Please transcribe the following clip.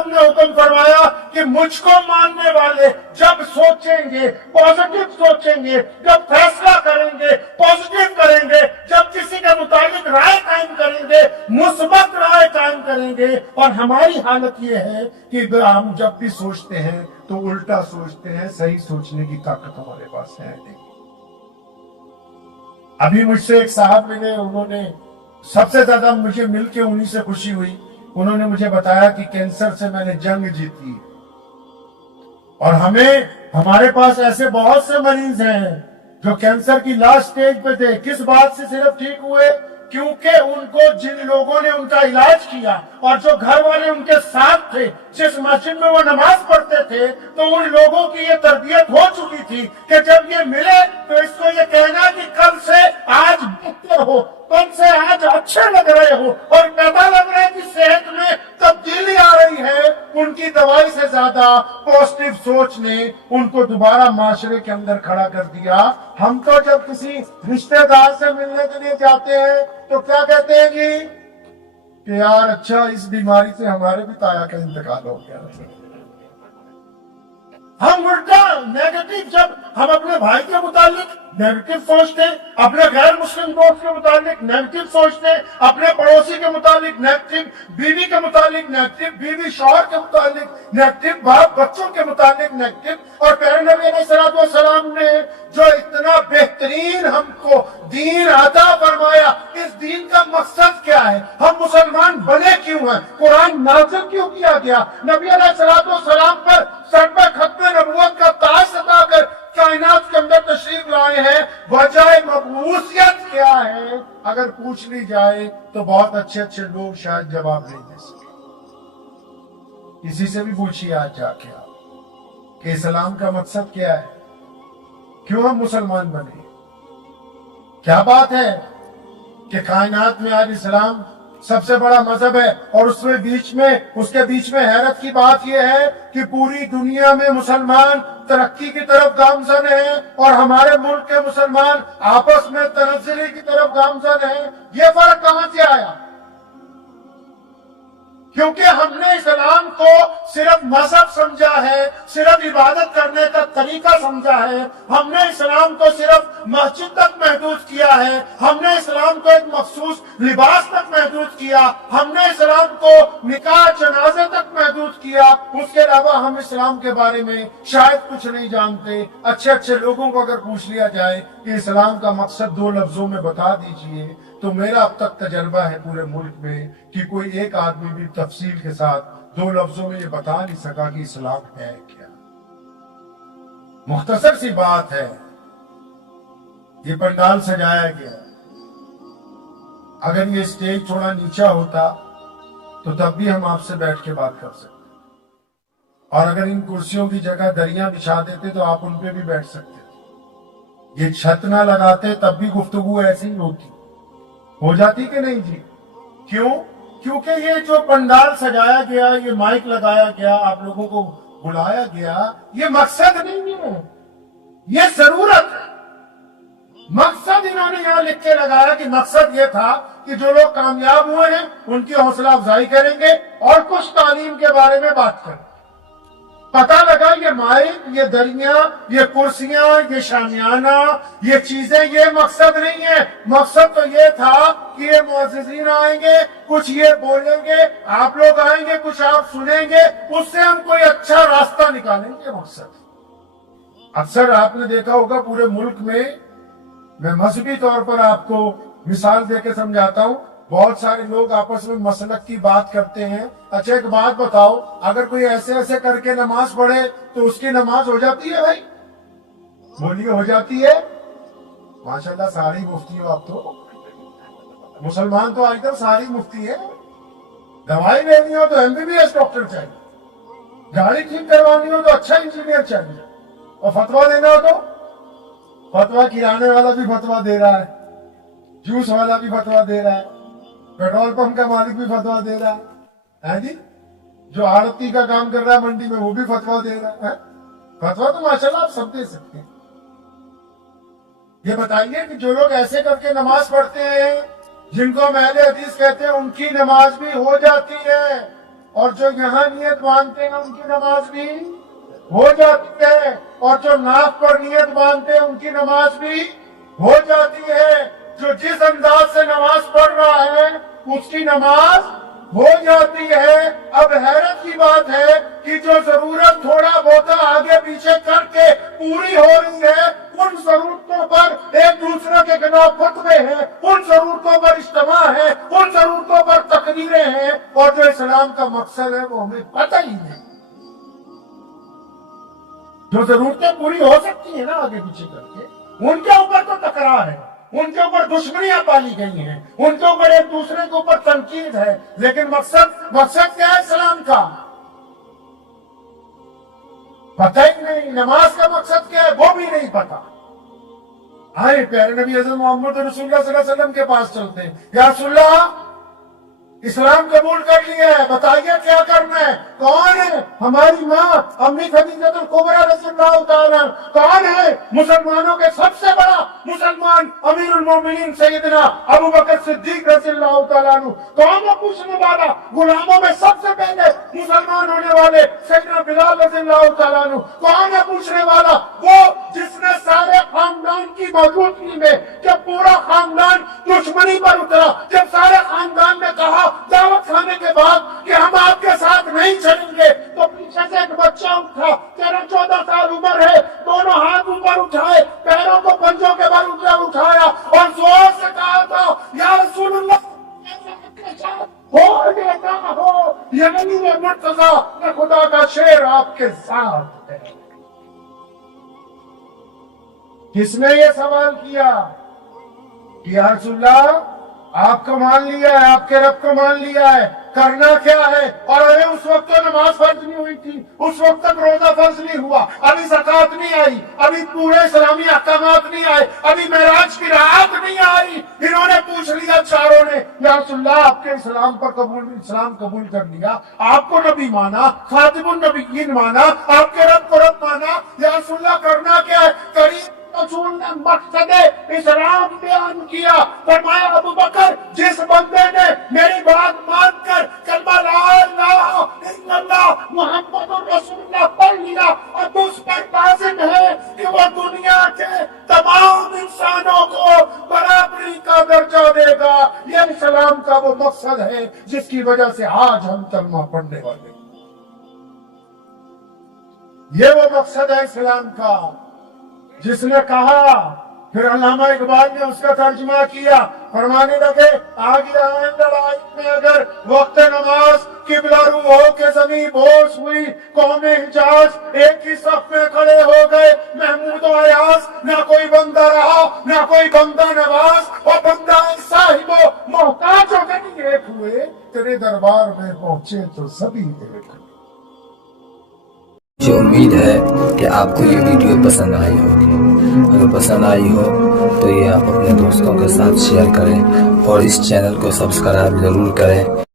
वसल्लम ने हुक्म फरमाया कि मुझको मानने वाले जब सोचेंगे, पॉजिटिव सोचेंगे, जब फैसला करेंगे पॉजिटिव करेंगे, जब किसी के मुताबिक राय कायम करेंगे मुस्बत राय कायम करेंगे। और हमारी हालत ये है कि हम जब भी सोचते हैं तो उल्टा सोचते हैं, सही सोचने की ताकत हमारे पास है नहीं। अभी मुझसे एक साहब मिले, उन्होंने सबसे ज्यादा मुझे मिलके उन्हीं से खुशी हुई। उन्होंने मुझे बताया कि कैंसर से मैंने जंग जीती और हमारे पास ऐसे बहुत से मरीज हैं जो कैंसर की लास्ट स्टेज पे थे। किस बात से सिर्फ ठीक हुए? क्योंकि उनको जिन लोगों ने उनका इलाज किया और जो घर वाले उनके साथ थे, जिस मस्जिद में वो नमाज पढ़ते थे, तो उन लोगों की ये तरबियत हो चुकी थी कि जब ये मिले तो इसको ये कहना कि कल से आज बेहतर हो, कल से आज अच्छे लग रहे हो, और पता लग रहा है कि सेहत में तब्दीली आ रही है। उनकी दवाई से ज्यादा पॉजिटिव सोच ने उनको दोबारा माशरे के अंदर खड़ा कर दिया। हम तो जब किसी रिश्तेदार से मिलने के लिए जाते हैं तो क्या कहते हैं जी कि यार अच्छा इस बीमारी से हमारे भी ताया का इंतकाल हो गया। हम उल्टा नेगेटिव, जब हम अपने भाई के मुतालिक नेगेटिव सोचते, अपने गैर मुस्लिम दोस्त के मुतालिक नेगेटिव सोचते, अपने पड़ोसी के मुतालिक नेगेटिव, बीवी के मुतालिक नेगेटिव, बीवी शौहर के मुतालिक नेगेटिव, बाप बच्चों के मुतालिक नेगेटिव। और प्यारे नबी अलैहिस्सलाम ने जो इतना बेहतरीन हमको दीन अता फरमाया, इस दीन का मकसद क्या है? हम मुसलमान बने क्यों हैं? कुरान नाज़िल क्यों किया गया? नबी अलैहिस्सलाम पर सर पर खत्म नबुव्वत का ताज सजाकर कायनात के अंदर तशरीफ लाए हैं। वजह मबूसियत क्या है? अगर पूछ ली जाए तो बहुत अच्छे अच्छे लोग शायद जवाब नहीं दे सके। किसी से भी पूछिए आज जाके आप कि इस्लाम का मकसद क्या है, क्यों हम मुसलमान बने? क्या बात है कि कायनात में आज इस्लाम सबसे बड़ा मजहब है और उसके बीच में हैरत की बात यह है कि पूरी दुनिया में मुसलमान तरक्की की तरफ गामजन है और हमारे मुल्क के मुसलमान आपस में तनज़्ज़ुली की तरफ गामजन है। ये फर्क कहां से आया? क्योंकि हमने इस्लाम को सिर्फ मजहब समझा है, सिर्फ इबादत करने का तरीका समझा है। हमने इस्लाम को सिर्फ मस्जिद तक महदूद किया है, हमने इस्लाम को एक मखसूस लिबास तक महदूद किया, हमने इस्लाम को निकाह जनाजे तक महदूद किया। उसके अलावा हम इस्लाम के बारे में शायद कुछ नहीं जानते। अच्छे अच्छे लोगों को अगर पूछ लिया जाए कि इस्लाम का मकसद 2 लफ्जों में बता दीजिए, तो मेरा अब तक तजर्बा है पूरे मुल्क में कि कोई एक आदमी भी तफसील के साथ 2 लफ्जों में ये बता नहीं सका कि इस्लाम है क्या। मुख्तसर सी बात है, ये पंडाल सजाया गया, अगर ये स्टेज थोड़ा नीचा होता तो तब भी हम आपसे बैठ के बात कर सकते, और अगर इन कुर्सियों की जगह दरियां बिछा देते तो आप उन पे भी बैठ सकते थे। ये छत ना लगाते तब भी गुफ्तगू ऐसी ही होती, हो जाती कि नहीं जी? क्यों? क्योंकि ये जो पंडाल सजाया गया, ये माइक लगाया गया, आप लोगों को बुलाया गया, ये मकसद नहीं है, ये जरूरत है। मकसद इन्होंने यहां लिख के लगाया कि मकसद ये था कि जो लोग कामयाब हुए हैं उनकी हौसला अफजाई करेंगे और कुछ तालीम के बारे में बात करेंगे। पता लगा ये माइक, ये दरियां, ये कुर्सियां, ये शामियाना, ये चीजें, ये मकसद नहीं है। मकसद तो ये था कि ये मुअज़्ज़िज़ीन आएंगे, कुछ ये बोलेंगे, आप लोग आएंगे, कुछ आप सुनेंगे, उससे हम कोई अच्छा रास्ता निकालेंगे। मकसद अक्सर आपने देखा होगा पूरे मुल्क में, मैं मजहबी तौर पर आपको मिसाल देके समझाता हूँ, बहुत सारे लोग आपस में मसलक की बात करते हैं। अच्छा एक बात बताओ, अगर कोई ऐसे ऐसे करके नमाज पढ़े तो उसकी नमाज हो जाती है भाई? बोलिए, हो जाती है? माशाल्लाह सारी मुफ्ती हो आप तो। मुसलमान तो आजकल सारी मुफ्ती है। दवाई लेनी हो तो MBBS डॉक्टर चाहिए, गाड़ी ठीक करवानी हो तो अच्छा इंजीनियर चाहिए, और फतवा देना हो तो फतवा किराने वाला भी फतवा दे रहा है, जूस वाला भी फतवा दे रहा है, पेट्रोल पंप का मालिक भी फतवा दे रहा है जी, जो आड़ती का काम कर रहा है मंडी में वो भी फतवा दे रहा है। फतवा तो माशाल्लाह आप सब दे सकते हैं। ये बताइए कि जो लोग ऐसे करके नमाज पढ़ते हैं, जिनको हम अहले हदीस कहते हैं, उनकी नमाज भी हो जाती है। اور جو یہاں نیت باندھتے ہیں ان کی نماز بھی ہو جاتی ہے، اور جو ناک پر نیت باندھتے ہیں ان کی نماز بھی ہو جاتی ہے۔ جو جس انداز سے نماز پڑھ رہا ہے اس کی نماز ہو جاتی ہے۔ اب حیرت کی بات ہے کہ جو ضرورت تھوڑا بہت آگے پیچھے کر کے پوری ہو رہی ہے، ان ضرورتوں پر ایک دوسرے کے خلاف فتوے ہیں، ان ضرورتوں پر اجتماع ہے، ان ضرورتوں پر تقریریں ہیں، اور جو اسلام کا مقصد ہے وہ ہمیں پتہ ہی نہیں۔ جو ضرورتیں پوری ہو سکتی ہیں نا آگے پیچھے کر کے، ان کے اوپر تو تکرار ہے، ان کے اوپر دشمنیاں پالی گئی ہیں، ان کے اوپر ایک دوسرے کے اوپر تنقید ہے، لیکن مقصد کیا ہے اسلام کا؟ پتہ ہی نہیں۔ نماز کا مقصد کیا ہے وہ بھی نہیں پتا۔ آئے پیارے نبی حضرت محمد رسول اللہ صلی اللہ علیہ وسلم کے پاس چلتے ہیں، یا رسول اللہ اسلام قبول کر لیا ہے، بتائیے کیا کرنا ہے؟ کون ہے ہماری ماں امی خدیجہ الکبریٰ رضی اللہ تعالیٰ؟ کون ہے مسلمانوں کے سب سے بڑا مسلمان امیر المومنین سیدنا ابو بکر صدیق رضی اللہ تعالیٰ عنہ؟ کون ہے پوچھنے والا؟ غلاموں میں سب سے پہلے مسلمان ہونے والے سیدنا بلال رضی اللہ تعالیٰ عنہ؟ کون ہے پوچھنے والا؟ وہ جس نے سارے خاندان کی موجودگی میں، جب پورا خاندان دشمنی پر اترا، جب سارے خاندان نے کہا دعوت کھانے کے بعد کہ ہم آپ کے ساتھ نہیں چلیں گے، تو پیچھے سے ایک بچہ اٹھا، 13-14 سال عمر ہے، دونوں ہاتھ اوپر اٹھائے، پیروں کو پنجوں کے بل اٹھایا اور زور سے کہا تھا یا رسول اللہ ہو یا نہ ہو، یمنی و مرتضی نے خدا کا شیر آپ کے ساتھ ہے۔ کس نے یہ سوال کیا کہ یا رسول اللہ آپ کو مان لیا ہے، آپ کے رب کو مان لیا ہے، کرنا کیا ہے؟ اور ابھی اس وقت تو نماز فرض نہیں ہوئی تھی، اس وقت تک روزہ فرض نہیں ہوا، ابھی زکوٰۃ نہیں آئی، ابھی پورے اسلامی احکامات نہیں آئے، ابھی معراج کی رات نہیں آئی۔ انہوں نے پوچھ لیا چاروں نے، یا رسول اللہ آپ کے اسلام قبول کر لیا، آپ کو نبی مانا، خاتم النبیین مانا، آپ کے رب کو رب مانا، یا رسول اللہ کرنا کیا ہے؟ قریب رسول نے مقصد اسلام بیان کیا، فرمایا ابو بکر جس بندے نے میری بات مان کر کلمہ لا الہ الا اللہ محمد رسول اللہ پڑھ لیا، اب اس پر لازم ہے کہ وہ دنیا کے تمام انسانوں کو برابری کا درجہ دے گا۔ یہ اسلام کا وہ مقصد ہے جس کی وجہ سے آج ہم کلمہ پڑھنے والے، یہ وہ مقصد ہے اسلام کا جس نے کہا۔ پھر علامہ اقبال نے اس کا ترجمہ کیا، فرمانے لگے آگے آئیں لڑائی میں اگر وقت نماز قبلہ رو ہو کے زمین بوس ہوئی، قوم حجاز ایک ہی صف میں کھڑے ہو گئے، محمود و ایاز نہ کوئی بندہ رہا نہ کوئی بندہ نواز، اور بندہ صاحب و محتاج ہو کے نہیں ایک ہوئے، تیرے دربار میں پہنچے تو سبھی ایک ہوئے۔ مجھے امید ہے کہ آپ کو یہ ویڈیو پسند آئی ہوگی۔ اگر پسند آئی ہو تو یہ آپ اپنے دوستوں کے ساتھ شیئر کریں اور اس چینل کو سبسکرائب ضرور کریں۔